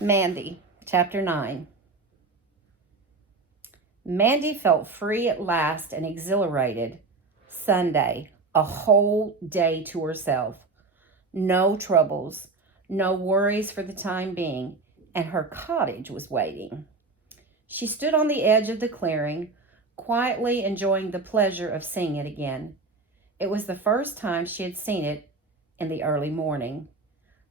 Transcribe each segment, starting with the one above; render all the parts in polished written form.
Mandy, Chapter 9. Mandy felt free at last and exhilarated. Sunday, a whole day to herself. No troubles, no worries for the time being, and her cottage was waiting. She stood on the edge of the clearing, quietly enjoying the pleasure of seeing it again. It was the first time she had seen it in the early morning.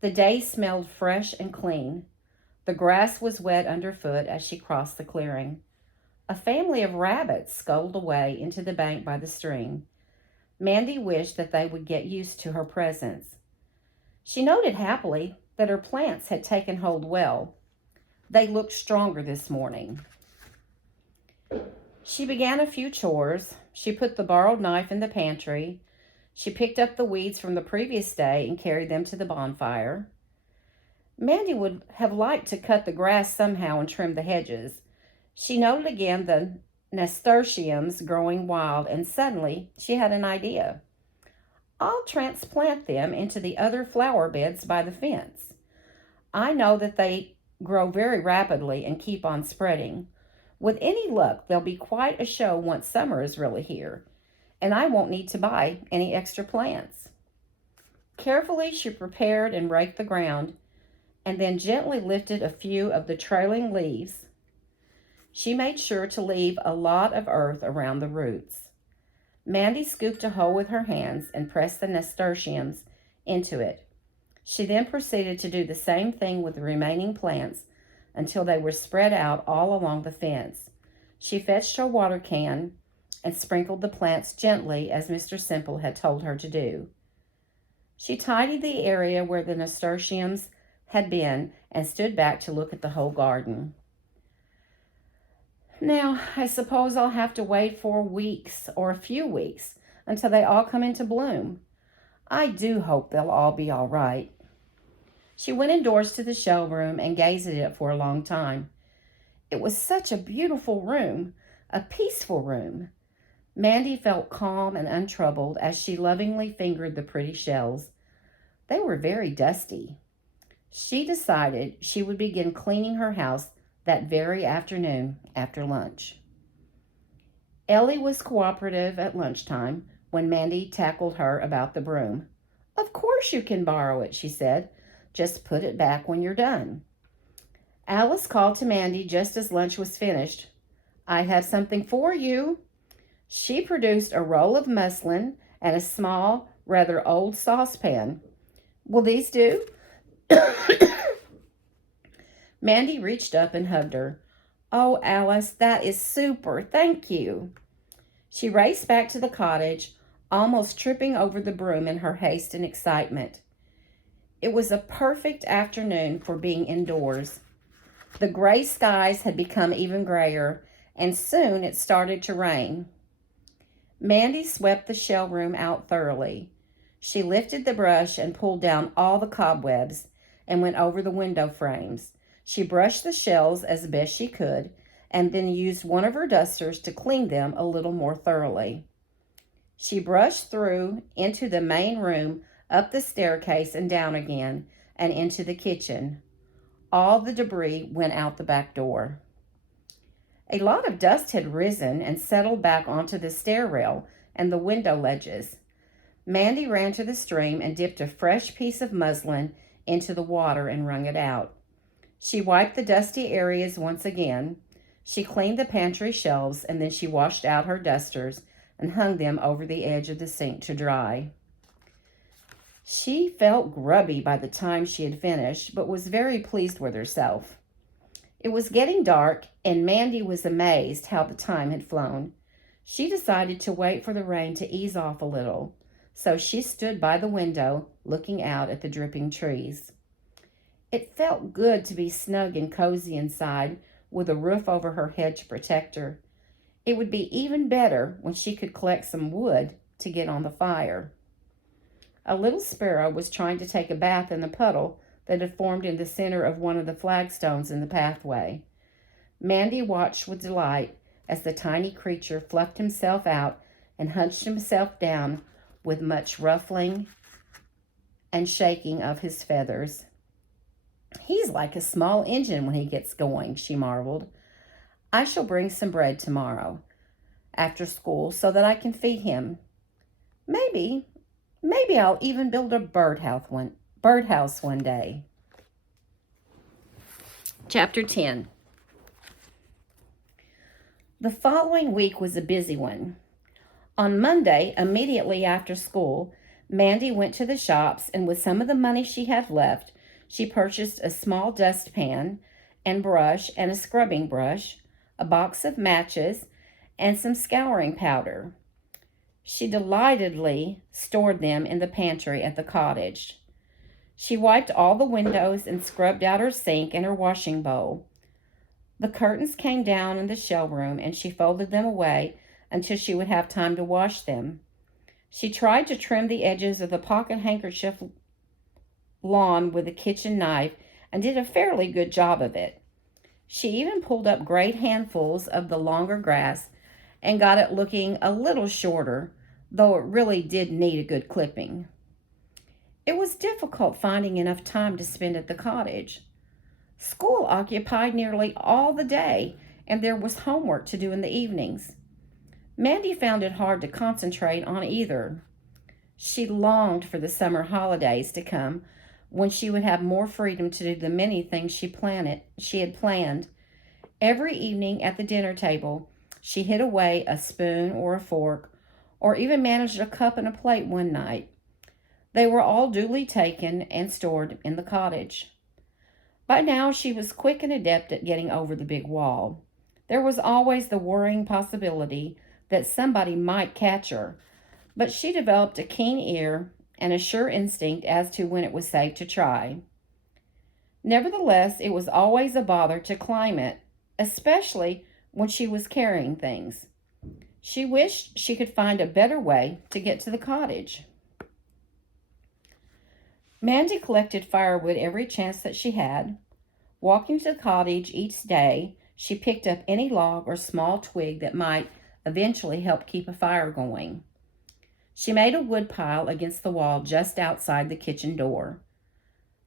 The day smelled fresh and clean. The grass was wet underfoot as she crossed the clearing. A family of rabbits sculled away into the bank by the stream. Mandy wished that they would get used to her presence. She noted happily that her plants had taken hold well. They looked stronger this morning. She began a few chores. She put the borrowed knife in the pantry. She picked up the weeds from the previous day and carried them to the bonfire. Mandy would have liked to cut the grass somehow and trim the hedges. She noted again the nasturtiums growing wild, and suddenly she had an idea. I'll transplant them into the other flower beds by the fence. I know that they grow very rapidly and keep on spreading. With any luck, there'll be quite a show once summer is really here, and I won't need to buy any extra plants. Carefully, she prepared and raked the ground, and then gently lifted a few of the trailing leaves. She made sure to leave a lot of earth around the roots. Mandy scooped a hole with her hands and pressed the nasturtiums into it. She then proceeded to do the same thing with the remaining plants until they were spread out all along the fence. She fetched her water can and sprinkled the plants gently as Mr. Simple had told her to do. She tidied the area where the nasturtiums had been and stood back to look at the whole garden. Now, I suppose I'll have to wait for weeks or a few weeks until they all come into bloom. I do hope they'll all be all right. She went indoors to the show room and gazed at it for a long time. It was such a beautiful room, a peaceful room. Mandy felt calm and untroubled as she lovingly fingered the pretty shells. They were very dusty. She decided she would begin cleaning her house that very afternoon after lunch. Ellie was cooperative at lunchtime when Mandy tackled her about the broom. Of course you can borrow it, she said. Just put it back when you're done. Alice called to Mandy just as lunch was finished. I have something for you. She produced a roll of muslin and a small, rather old saucepan. Will these do? Mandy reached up and hugged her. Oh, Alice, that is super. Thank you. She raced back to the cottage, almost tripping over the broom in her haste and excitement. It was a perfect afternoon for being indoors. The gray skies had become even grayer, and soon it started to rain. Mandy swept the shell room out thoroughly. She lifted the brush and pulled down all the cobwebs and went over the window frames. She brushed the shells as best she could and then used one of her dusters to clean them a little more thoroughly. She brushed through into the main room, up the staircase and down again, and into the kitchen. All the debris went out the back door. A lot of dust had risen and settled back onto the stair rail and the window ledges. Mandy ran to the stream and dipped a fresh piece of muslin into the water and wrung it out. She wiped the dusty areas once again. She cleaned the pantry shelves, and then she washed out her dusters and hung them over the edge of the sink to dry. She felt grubby by the time she had finished, but was very pleased with herself. It was getting dark, and Mandy was amazed how the time had flown. She decided to wait for the rain to ease off a little, so she stood by the window, looking out at the dripping trees. It felt good to be snug and cozy inside, with a roof over her head to protect her. It would be even better when she could collect some wood to get on the fire. A little sparrow was trying to take a bath in the puddle that had formed in the center of one of the flagstones in the pathway. Mandy watched with delight as the tiny creature fluffed himself out and hunched himself down with much ruffling and shaking of his feathers. He's like a small engine when he gets going, she marveled. I shall bring some bread tomorrow after school so that I can feed him. Maybe, maybe I'll even build a birdhouse one day. Chapter 10. The following week was a busy one. On Monday, immediately after school, Mandy went to the shops, and with some of the money she had left, she purchased a small dustpan and brush and a scrubbing brush, a box of matches, and some scouring powder. She delightedly stored them in the pantry at the cottage. She wiped all the windows and scrubbed out her sink and her washing bowl. The curtains came down in the show room, and she folded them away until she would have time to wash them. She tried to trim the edges of the pocket handkerchief lawn with a kitchen knife and did a fairly good job of it. She even pulled up great handfuls of the longer grass and got it looking a little shorter, though it really did need a good clipping. It was difficult finding enough time to spend at the cottage. School occupied nearly all the day, and there was homework to do in the evenings. Mandy found it hard to concentrate on either. She longed for the summer holidays to come when she would have more freedom to do the many things she had planned. Every evening at the dinner table, she hid away a spoon or a fork, or even managed a cup and a plate one night. They were all duly taken and stored in the cottage. By now, she was quick and adept at getting over the big wall. There was always the worrying possibility that somebody might catch her, but she developed a keen ear and a sure instinct as to when it was safe to try. Nevertheless, it was always a bother to climb it, especially when she was carrying things. She wished she could find a better way to get to the cottage. Mandy collected firewood every chance that she had. Walking to the cottage each day, she picked up any log or small twig that might eventually help keep a fire going. She made a wood pile against the wall just outside the kitchen door.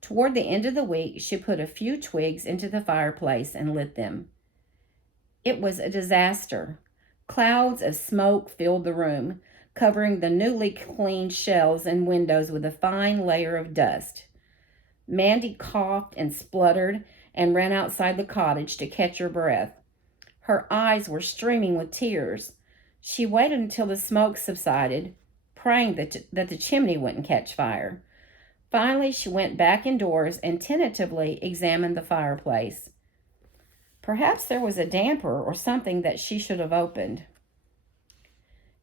Toward the end of the week, she put a few twigs into the fireplace and lit them. It was a disaster. Clouds of smoke filled the room, covering the newly cleaned shelves and windows with a fine layer of dust. Mandy coughed and spluttered and ran outside the cottage to catch her breath. Her eyes were streaming with tears. She waited until the smoke subsided, praying that the chimney wouldn't catch fire. Finally, she went back indoors and tentatively examined the fireplace. Perhaps there was a damper or something that she should have opened.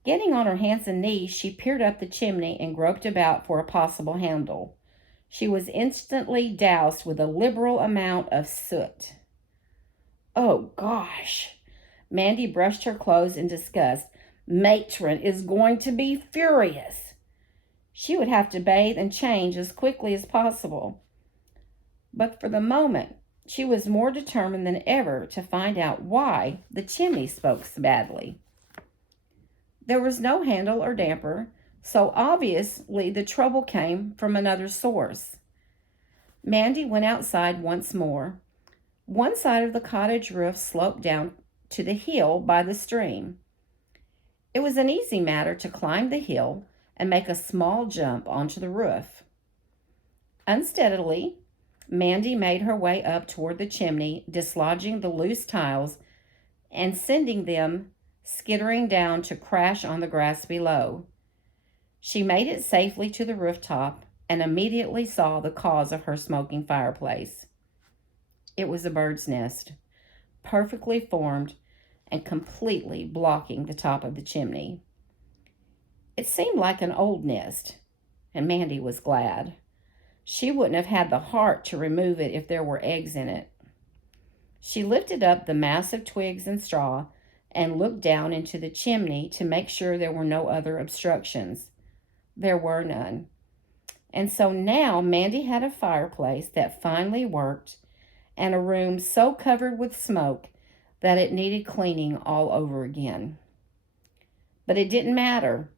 Getting on her hands and knees, she peered up the chimney and groped about for a possible handle. She was instantly doused with a liberal amount of soot. Oh, gosh! Mandy brushed her clothes in disgust. Matron is going to be furious. She would have to bathe and change as quickly as possible. But for the moment, she was more determined than ever to find out why the chimney spoke so badly. There was no handle or damper, so obviously the trouble came from another source. Mandy went outside once more. One side of the cottage roof sloped down to the hill by the stream. It was an easy matter to climb the hill and make a small jump onto the roof. Unsteadily, Mandy made her way up toward the chimney, dislodging the loose tiles and sending them skittering down to crash on the grass below. She made it safely to the rooftop and immediately saw the cause of her smoking fireplace. It was a bird's nest, perfectly formed and completely blocking the top of the chimney. It seemed like an old nest, and Mandy was glad. She wouldn't have had the heart to remove it if there were eggs in it. She lifted up the mass of twigs and straw and looked down into the chimney to make sure there were no other obstructions. There were none. And so now Mandy had a fireplace that finally worked and a room so covered with smoke that it needed cleaning all over again. But it didn't matter.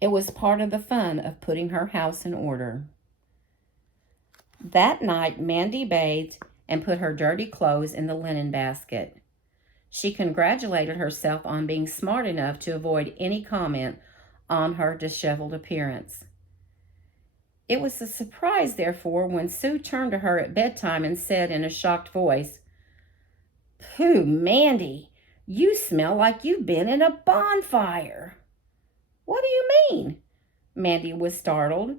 It was part of the fun of putting her house in order. That night, Mandy bathed and put her dirty clothes in the linen basket. She congratulated herself on being smart enough to avoid any comment on her disheveled appearance. It was a surprise, therefore, when Sue turned to her at bedtime and said in a shocked voice, "Pooh, Mandy, you smell like you've been in a bonfire." "What do you mean?" Mandy was startled.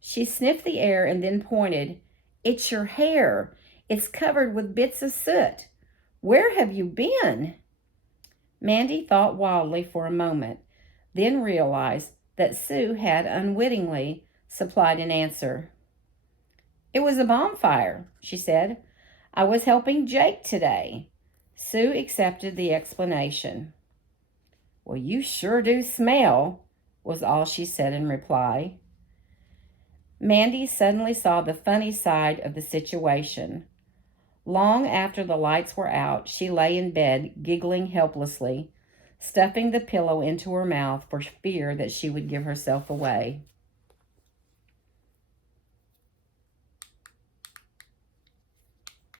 She sniffed the air and then pointed. "It's your hair. It's covered with bits of soot. Where have you been?" Mandy thought wildly for a moment, then realized that Sue had unwittingly supplied an answer. "It was a bonfire," she said. "I was helping Jake today." Sue accepted the explanation. "Well, you sure do smell," was all she said in reply. Mandy suddenly saw the funny side of the situation. Long after the lights were out, she lay in bed, giggling helplessly, stuffing the pillow into her mouth for fear that she would give herself away.